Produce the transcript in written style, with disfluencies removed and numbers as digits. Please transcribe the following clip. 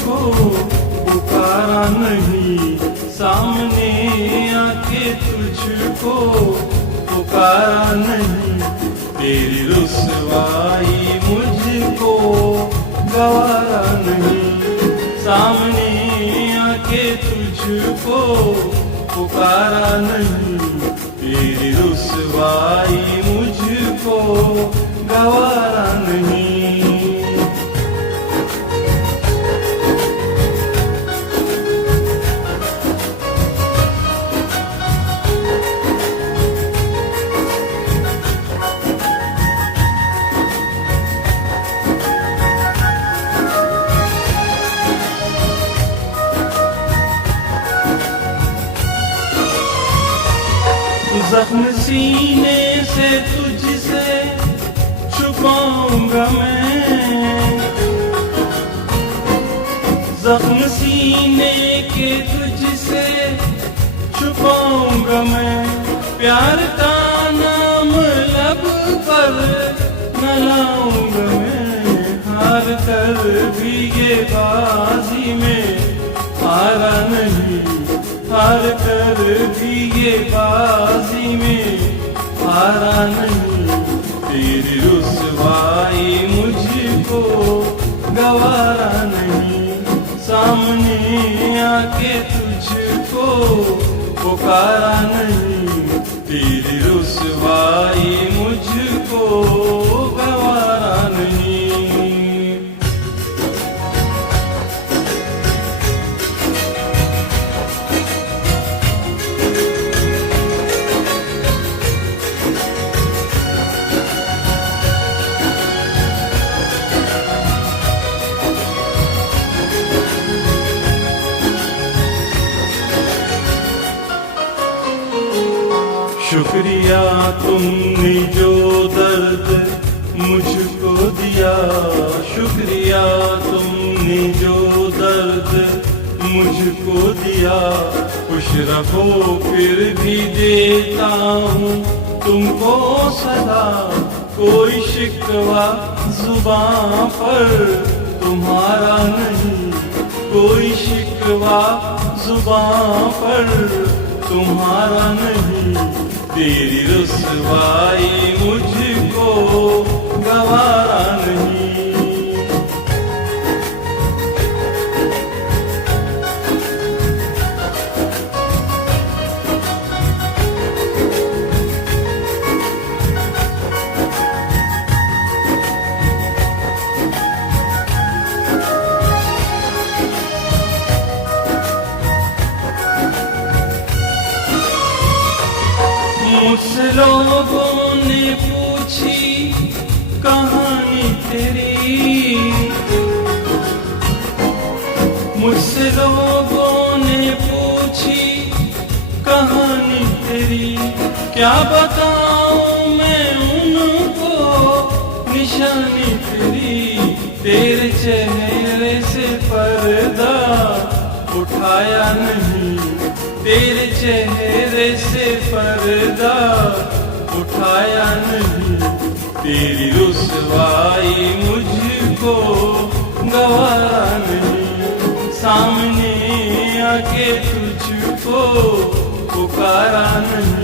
मुझको पुकारा नहीं, सामने आके तुझको पुकारा नहीं। तेरी रुसवाई मुझको गवारा नहीं, सामने आके तुझको पुकारा नहीं। तेरी रुसवाई मुझको गवारा नहीं। जख्म सीने से तुझसे छुपाऊंगा मैं, जख्म सीने के तुझसे छुपाऊंगा मैं। प्यार का नाम लब पर न लाऊंगा मैं, हार कर भी ये बाजी में हारा नहीं, हार कर भी ये बाजी में हारा नहीं। तेरी रुसवाई मुझको गवारा नहीं, सामने आके तुझको पुकारा नहीं। तेरी रुसवाई मुझको गवारा नहीं। शुक्रिया तुमने जो दर्द मुझको दिया, शुक्रिया तुमने जो दर्द मुझको दिया। खुश रहो फिर भी देता हूँ तुमको सदा, कोई शिकवा जुबां पर तुम्हारा नहीं, कोई शिकवा जुबां पर तुम्हारा नहीं। तेरी रुसवाई मुझको गवारा नहीं। मुझसे लोगों ने पूछी कहानी तेरी, मुझसे लोगों ने पूछी कहानी तेरी। क्या बताऊं मैं उनको निशानी तेरी, तेरे चेहरे से पर्दा उठाया नहीं, तेरे चेहरे से पर्दा उठाया नहीं। तेरी रुसवाई मुझको गवारा नहीं, सामने आके तुझको पुकारा नहीं।